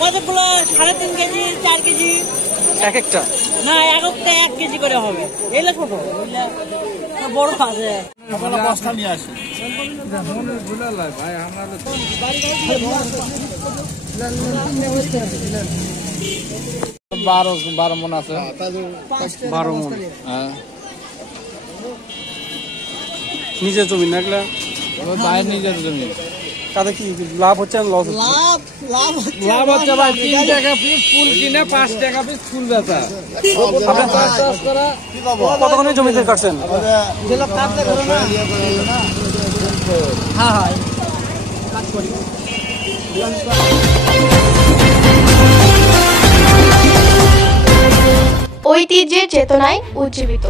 কতগুলো 3.5 KG 4 KG এক একটা না একটা 1 কেজি করে হবে। এগুলো ছোট, বড় আছে। বস্তা নিয়ে আসি বারো মন আছে, 12 মন। হ্যাঁ নিজের জমি না এগুলা? বাইরের নিজের জমি। তাতে কি লাভ হচ্ছে না লস হচ্ছে? লাভ হচ্ছে ভাই, 3 টাকা পিস ফুল কিনে 5 টাকা পিস ফুল বেচা। কতক্ষণে জমিতে কাটছেন? হ্যাঁ ঐতিহ্যের চেতনায় উজ্জীবিত।